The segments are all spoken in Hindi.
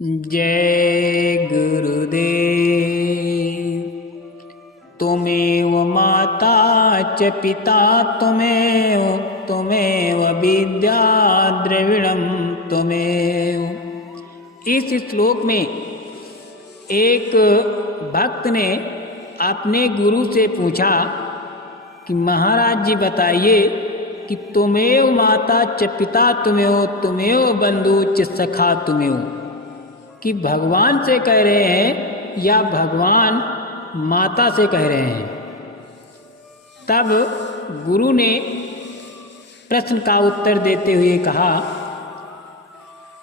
जय गुरुदेव। त्वमेव माता च पिता त्वमेव विद्या द्रविणं त्वमेव। इस श्लोक में एक भक्त ने अपने गुरु से पूछा कि महाराज जी बताइए कि त्वमेव माता च पिता त्वमेव बंधु च सखा त्वमेव, कि भगवान से कह रहे हैं या भगवान माता से कह रहे हैं। तब गुरु ने प्रश्न का उत्तर देते हुए कहा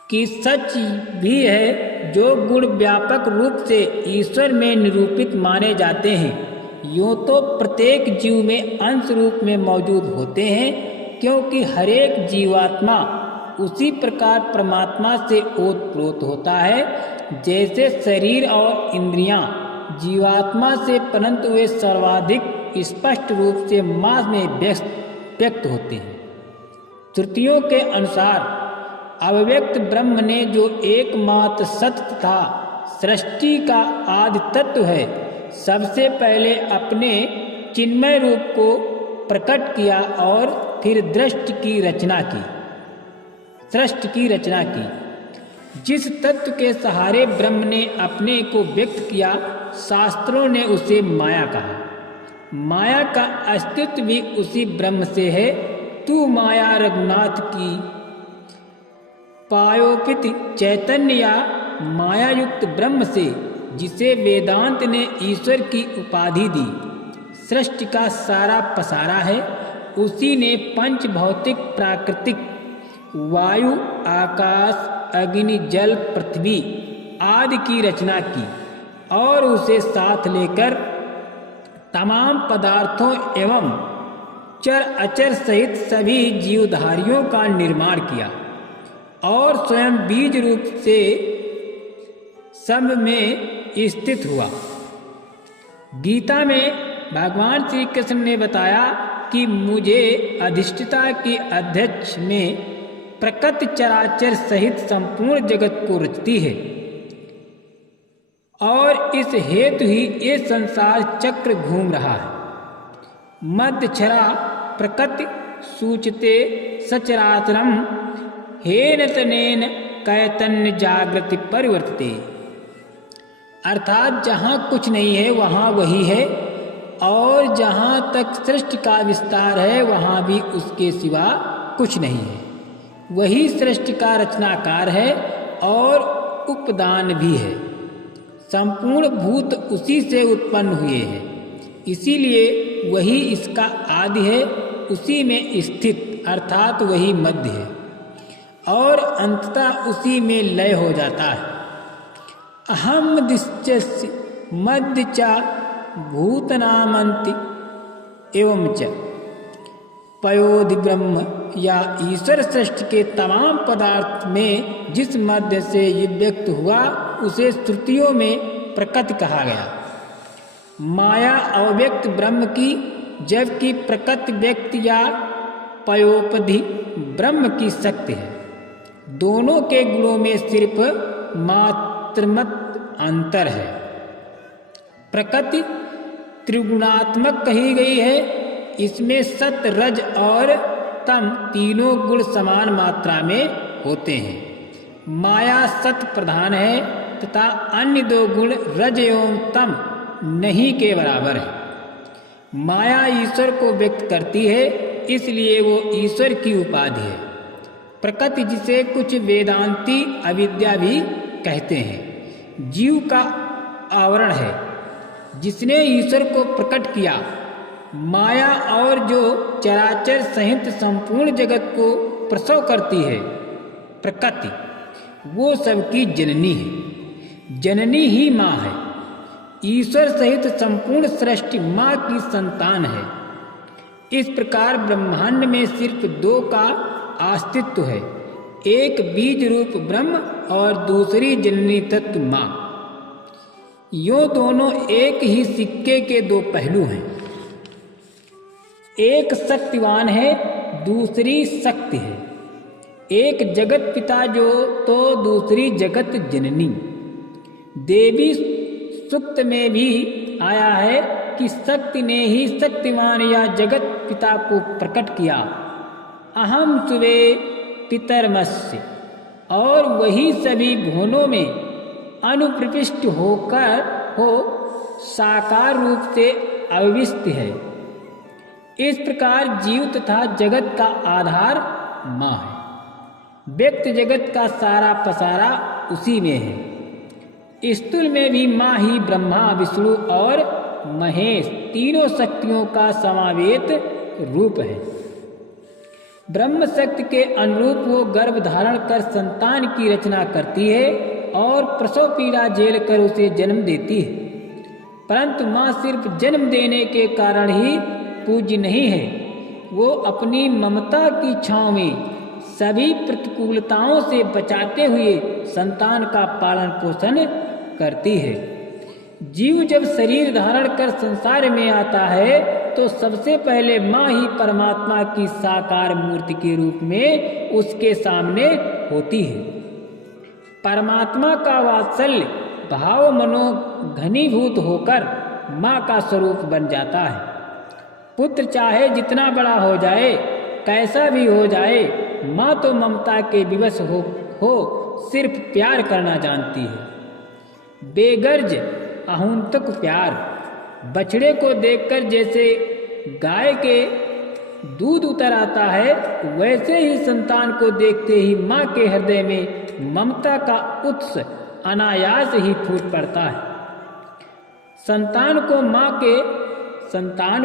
कि सच भी है जो गुण व्यापक रूप से ईश्वर में निरूपित माने जाते हैं, यूँ तो प्रत्येक जीव में अंश रूप में मौजूद होते हैं, क्योंकि हरेक जीवात्मा उसी प्रकार परमात्मा से ओतप्रोत होता है जैसे शरीर और इंद्रियां जीवात्मा से, परंतु वे सर्वाधिक स्पष्ट रूप से मां में व्यक्त होते हैं। श्रुतियों के अनुसार अव्यक्त ब्रह्म ने जो एकमात्र सत्य था, सृष्टि का आदि तत्व है, सबसे पहले अपने चिन्मय रूप को प्रकट किया और फिर सृष्टि की रचना की। जिस तत्व के सहारे ब्रह्म ने अपने को व्यक्त किया, शास्त्रों ने उसे माया कहा। माया का अस्तित्व भी उसी ब्रह्म से है। तू माया रघुनाथ की पायोपित चैतन्य या माया युक्त ब्रह्म से, जिसे वेदांत ने ईश्वर की उपाधि दी, सृष्टि का सारा पसारा है। उसी ने पंच भौतिक प्राकृतिक वायु, आकाश, अग्नि, जल, पृथ्वी आदि की रचना की और उसे साथ लेकर तमाम पदार्थों एवं चर अचर सहित सभी जीवधारियों का निर्माण किया और स्वयं बीज रूप से सब में स्थित हुआ। गीता में भगवान श्री कृष्ण ने बताया कि मुझे अधिष्ठिता की अध्यक्ष में प्रकृति चराचर सहित संपूर्ण जगत को रचती है और इस हेतु ही ये संसार चक्र घूम रहा है। मध्य छरा प्रकृति सूचते सचराचरम हेन तनेन कैतन्य जागृति परिवर्तते, अर्थात जहाँ कुछ नहीं है वहाँ वही है और जहाँ तक सृष्टि का विस्तार है वहाँ भी उसके सिवा कुछ नहीं है। वही सृष्टि का रचनाकार है और उपदान भी है। संपूर्ण भूत उसी से उत्पन्न हुए हैं, इसीलिए वही इसका आदि है, उसी में स्थित अर्थात वही मध्य है और अंततः उसी में लय हो जाता है। अहम दिश्च मध्य च भूतनामंति एवं च पयोधि ब्रह्म, या ईश्वर सृष्टि के तमाम पदार्थ में जिस मध्य से ये व्यक्त हुआ उसे श्रुतियों में प्रकृति कहा गया। माया अव्यक्त ब्रह्म की, जबकि प्रकृति व्यक्त या पयोपधि ब्रह्म की शक्ति है। दोनों के गुणों में सिर्फ मात्रमत अंतर है। प्रकृति त्रिगुणात्मक कही गई है। इसमें सत, रज और तम तीनों गुण समान मात्रा में होते हैं। माया सत प्रधान है तथा अन्य दो गुण रज एवं तम नहीं के बराबर है। माया ईश्वर को व्यक्त करती है, इसलिए वो ईश्वर की उपाधि है। प्रकृति, जिसे कुछ वेदांती अविद्या भी कहते हैं, जीव का आवरण है जिसने ईश्वर को प्रकट किया। माया और जो चराचर सहित संपूर्ण जगत को प्रसव करती है, प्रकृति, वो सबकी जननी है। जननी ही माँ है। ईश्वर सहित संपूर्ण सृष्टि माँ की संतान है। इस प्रकार ब्रह्मांड में सिर्फ दो का अस्तित्व है, एक बीज रूप ब्रह्म और दूसरी जननी तत्व माँ। यो दोनों एक ही सिक्के के दो पहलू हैं। एक शक्तिवान है, दूसरी शक्ति है। एक जगत पिता जो तो दूसरी जगत जननी। देवी सूक्त में भी आया है कि शक्ति ने ही शक्तिमान या जगत पिता को प्रकट किया। अहम सुवे पितरमस्य, और वही सभी भुवनों में अनुप्रविष्ट होकर हो साकार रूप से अविष्ट है। इस प्रकार जीव तथा जगत का आधार माँ है। व्यक्त जगत का सारा पसारा उसी में है। स्थूल में भी माँ ही ब्रह्मा विष्णु और महेश तीनों शक्तियों का समावेत रूप है। ब्रह्म शक्ति के अनुरूप वो गर्भ धारण कर संतान की रचना करती है और प्रसव पीड़ा झेल कर उसे जन्म देती है। परंतु माँ सिर्फ जन्म देने के कारण ही पूज्य नहीं है, वो अपनी ममता की छांव में सभी प्रतिकूलताओं से बचाते हुए संतान का पालन पोषण करती है। जीव जब शरीर धारण कर संसार में आता है तो सबसे पहले माँ ही परमात्मा की साकार मूर्ति के रूप में उसके सामने होती है। परमात्मा का वात्सल्य भाव मनो घनीभूत होकर माँ का स्वरूप बन जाता है। पुत्र चाहे जितना बड़ा हो जाए, कैसा भी हो जाए, माँ तो ममता के विवश हो सिर्फ प्यार करना जानती है। बेगर्ज अहुंतक प्यार। बछड़े को देखकर जैसे गाय के दूध उतर आता है, वैसे ही संतान को देखते ही माँ के हृदय में ममता का उत्स अनायास ही फूट पड़ता है। संतान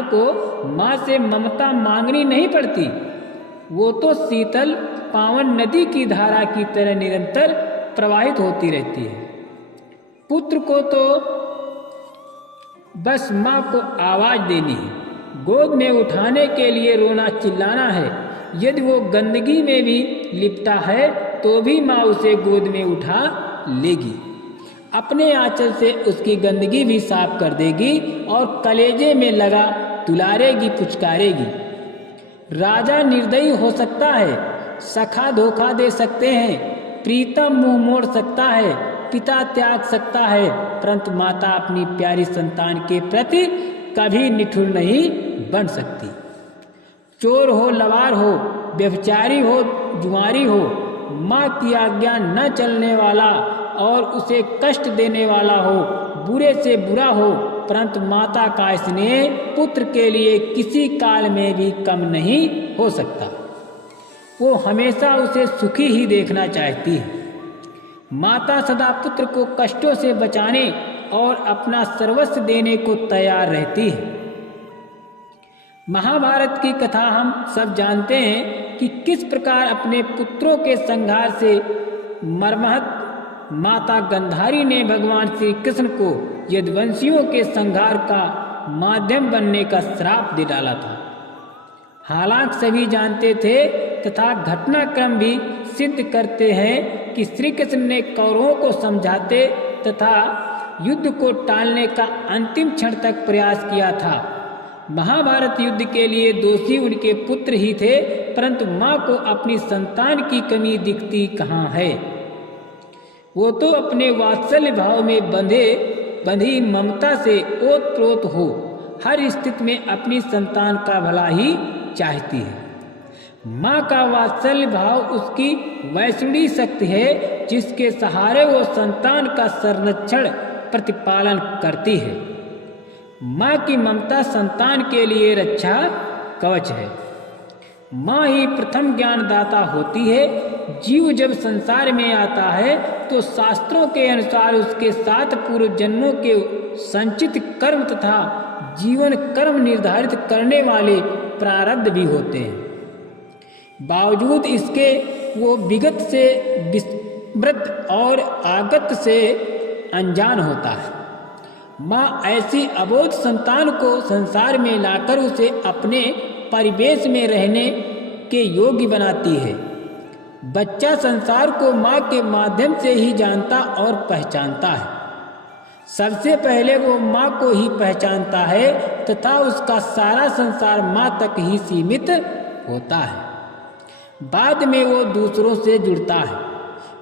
को माँ से ममता मांगनी नहीं पड़ती, वो तो शीतल पावन नदी की धारा की तरह निरंतर प्रवाहित होती रहती है। पुत्र को तो बस माँ को आवाज देनी है, गोद में उठाने के लिए रोना चिल्लाना है। यदि वो गंदगी में भी लिपटा है तो भी माँ उसे गोद में उठा लेगी, अपने आंचल से उसकी गंदगी भी साफ कर देगी और कलेजे में लगा दुलारेगी, पुचकारेगी। राजा निर्दयी हो सकता है, सखा धोखा दे सकते हैं, प्रीतम मुंह मोड़ सकता है, पिता त्याग सकता है, परंतु माता अपनी प्यारी संतान के प्रति कभी निठुर नहीं बन सकती। चोर हो, लवार हो, व्यभिचारी हो, जुआरी हो, माँ की आज्ञा न चलने वाला और उसे कष्ट देने वाला हो, बुरे से बुरा हो, परंतु माता का स्नेह पुत्र के लिए किसी काल में भी कम नहीं हो सकता। वो हमेशा उसे सुखी ही देखना चाहती है। माता सदा पुत्र को कष्टों से बचाने और अपना सर्वस्व देने को तैयार रहती है। महाभारत की कथा हम सब जानते हैं कि किस प्रकार अपने पुत्रों के संहार से मर्माहत माता गंधारी ने भगवान श्री कृष्ण को यदुवंशियों के संहार का माध्यम बनने का श्राप दे डाला था। हालांकि सभी जानते थे तथा घटनाक्रम भी सिद्ध करते हैं कि श्री कृष्ण ने कौरवों को समझाते तथा युद्ध को टालने का अंतिम क्षण तक प्रयास किया था। महाभारत युद्ध के लिए दोषी उनके पुत्र ही थे, परंतु माँ को अपनी संतान की कमी दिखती कहाँ है। वो तो अपने वात्सल्य भाव में बंधी ममता से ओतप्रोत हो हर स्थिति में अपनी संतान का भला ही चाहती है। माँ का वात्सल्य भाव उसकी वैष्णवी शक्ति है, जिसके सहारे वो संतान का संरक्षण प्रतिपालन करती है। माँ की ममता संतान के लिए रक्षा कवच है। माँ ही प्रथम ज्ञानदाता होती है। जीव जब संसार में आता है तो शास्त्रों के अनुसार उसके 7 पूर्व जन्मों के संचित कर्म तथा जीवन कर्म निर्धारित करने वाले प्रारब्ध भी होते हैं। बावजूद इसके वो विगत से विस्मृत और आगत से अनजान होता है। माँ ऐसी अबोध संतान को संसार में लाकर उसे अपने परिवेश में रहने के योग्य बनाती है। बच्चा संसार को माँ के माध्यम से ही जानता और पहचानता है। सबसे पहले वो माँ को ही पहचानता है तथा उसका सारा संसार माँ तक ही सीमित होता है। बाद में वो दूसरों से जुड़ता है।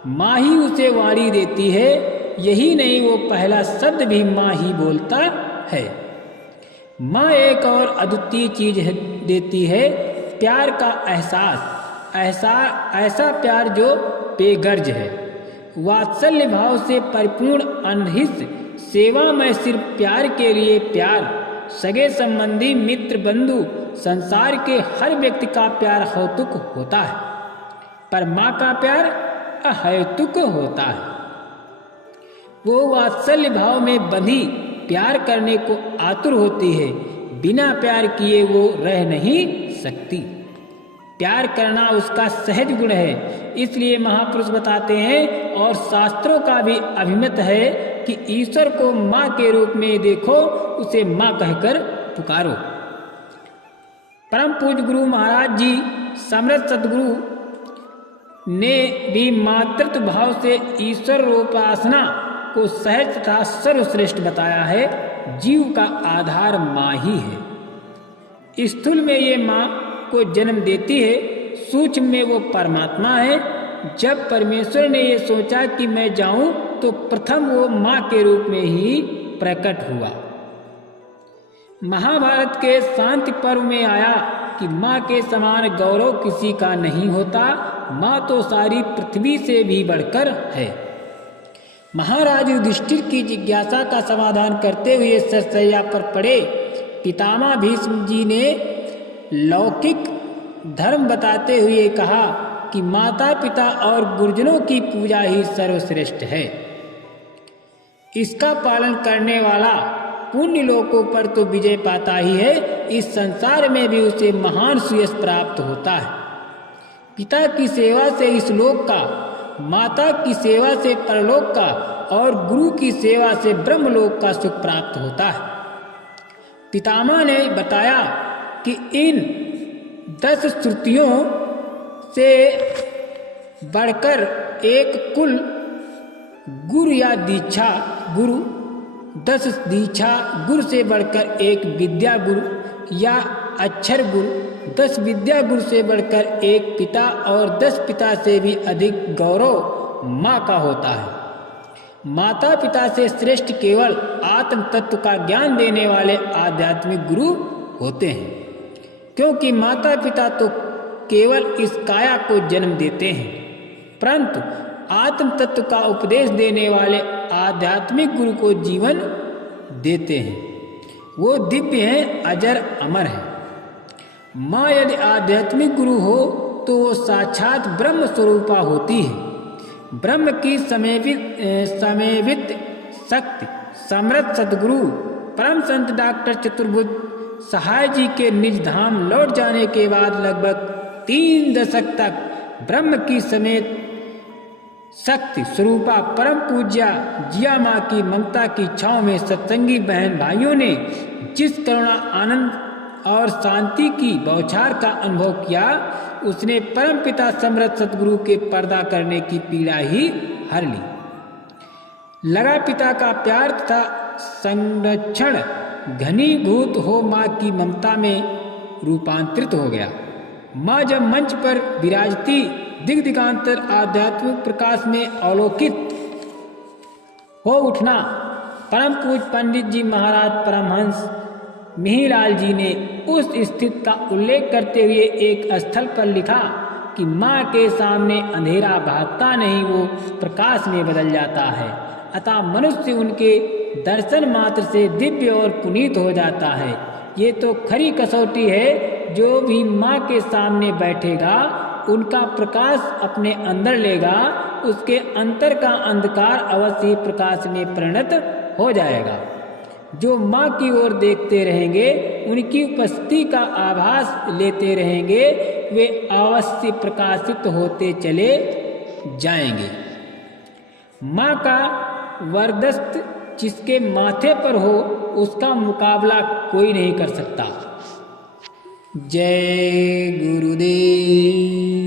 माँ ही उसे वाणी देती है। यही नहीं, वो पहला शब्द भी माँ ही बोलता है। माँ एक और अद्वितीय चीज देती है, प्यार का एहसास। ऐसा प्यार जो बेगर्ज है, वात्सल्य भाव से परिपूर्ण, अनहित सेवा में सिर्फ प्यार के लिए प्यार। सगे संबंधी, मित्र, बंधु, संसार के हर व्यक्ति का प्यार हौतुक होता है, पर माँ का प्यार अहैतुक होता है। वो वात्सल्य भाव में बंधी प्यार करने को आतुर होती है। बिना प्यार किए वो रह नहीं सकती। प्यार करना उसका सहज गुण है। इसलिए महापुरुष बताते हैं और शास्त्रों का भी अभिमत है कि ईश्वर को माँ के रूप में देखो, उसे माँ कहकर पुकारो। परम पूज्य गुरु महाराज जी समर्थ सदगुरु ने भी मातृत्व भाव से ईश्वर उपासना को सहज तथा सर्वश्रेष्ठ बताया है। जीव का आधार माँ ही है। स्थूल में ये माँ को जन्म देती है, सूक्ष्म में वो परमात्मा है। जब परमेश्वर ने ये सोचा कि मैं जाऊं, तो प्रथम वो माँ के रूप में ही प्रकट हुआ। महाभारत के शांति पर्व में आया कि माँ के समान गौरव किसी का नहीं होता। माँ तो सारी पृथ्वी से भी बढ़कर है। महाराज युधिष्ठिर की जिज्ञासा का समाधान करते हुए सरसैया पर पड़े पितामह भीष्म जी ने लौकिक धर्म बताते हुए कहा कि माता पिता और गुरुजनों की पूजा ही सर्वश्रेष्ठ है। इसका पालन करने वाला पुण्य लोकों पर तो विजय पाता ही है, इस संसार में भी उसे महान सुयश प्राप्त होता है। पिता की सेवा से इस लोक का, माता की सेवा से परलोक का और गुरु की सेवा से ब्रह्मलोक का सुख प्राप्त होता है। पितामह ने बताया कि इन 10 श्रुतियों से बढ़कर एक कुल गुरु या दीक्षा गुरु, 10 दीक्षा गुरु से बढ़कर एक विद्या गुरु या अक्षर गुरु, 10 विद्या गुरु से बढ़कर एक पिता और 10 पिता से भी अधिक गौरव माँ का होता है। माता पिता से श्रेष्ठ केवल आत्म तत्व का ज्ञान देने वाले आध्यात्मिक गुरु होते हैं, क्योंकि माता पिता तो केवल इस काया को जन्म देते हैं, परंतु आत्म तत्व का उपदेश देने वाले आध्यात्मिक गुरु को जीवन देते हैं। वो दिव्य हैं, अजर अमर हैं। माँ यदि आध्यात्मिक गुरु हो तो वो साक्षात ब्रह्म स्वरूपा होती है। ब्रह्म की समेवित शक्ति समर्थ सदगुरु परम संत डॉक्टर चतुर्भुज सहाय जी के निज धाम लौट जाने के बाद लगभग 3 दशक तक ब्रह्म की समेत शक्ति स्वरूपा परम पूज्या जिया माँ की ममता की छांव में सत्संगी बहन भाइयों ने जिस करुणा, आनंद और शांति की बौछार का अनुभव किया, उसने परम पिता समर्थ सतगुरु के पर्दा करने की पीड़ा ही हर ली। लगा पिता का प्यार तथा संरक्षण घनीभूत हो माँ की ममता में रूपांतरित हो गया। माँ जब मंच पर विराजती, दिग्दिगांतर आध्यात्मिक प्रकाश में अवलोकित हो उठना। परम पूज्य पंडित जी महाराज परमहंस मिहिरलाल जी ने उस स्थिति का उल्लेख करते हुए एक स्थल पर लिखा कि माँ के सामने अंधेरा भागता नहीं, वो प्रकाश में बदल जाता है। अतः मनुष्य उनके दर्शन मात्र से दिव्य और पुनीत हो जाता है। ये तो खरी कसौटी है, जो भी माँ के सामने बैठेगा, उनका प्रकाश अपने अंदर लेगा, उसके अंतर का अंधकार अवश्य प्रकाश में परिणत हो जाएगा। जो माँ की ओर देखते रहेंगे, उनकी उपस्थिति का आभास लेते रहेंगे, वे अवश्य प्रकाशित होते चले जाएंगे। माँ का वरदस्त जिसके माथे पर हो, उसका मुकाबला कोई नहीं कर सकता। जय गुरुदेव।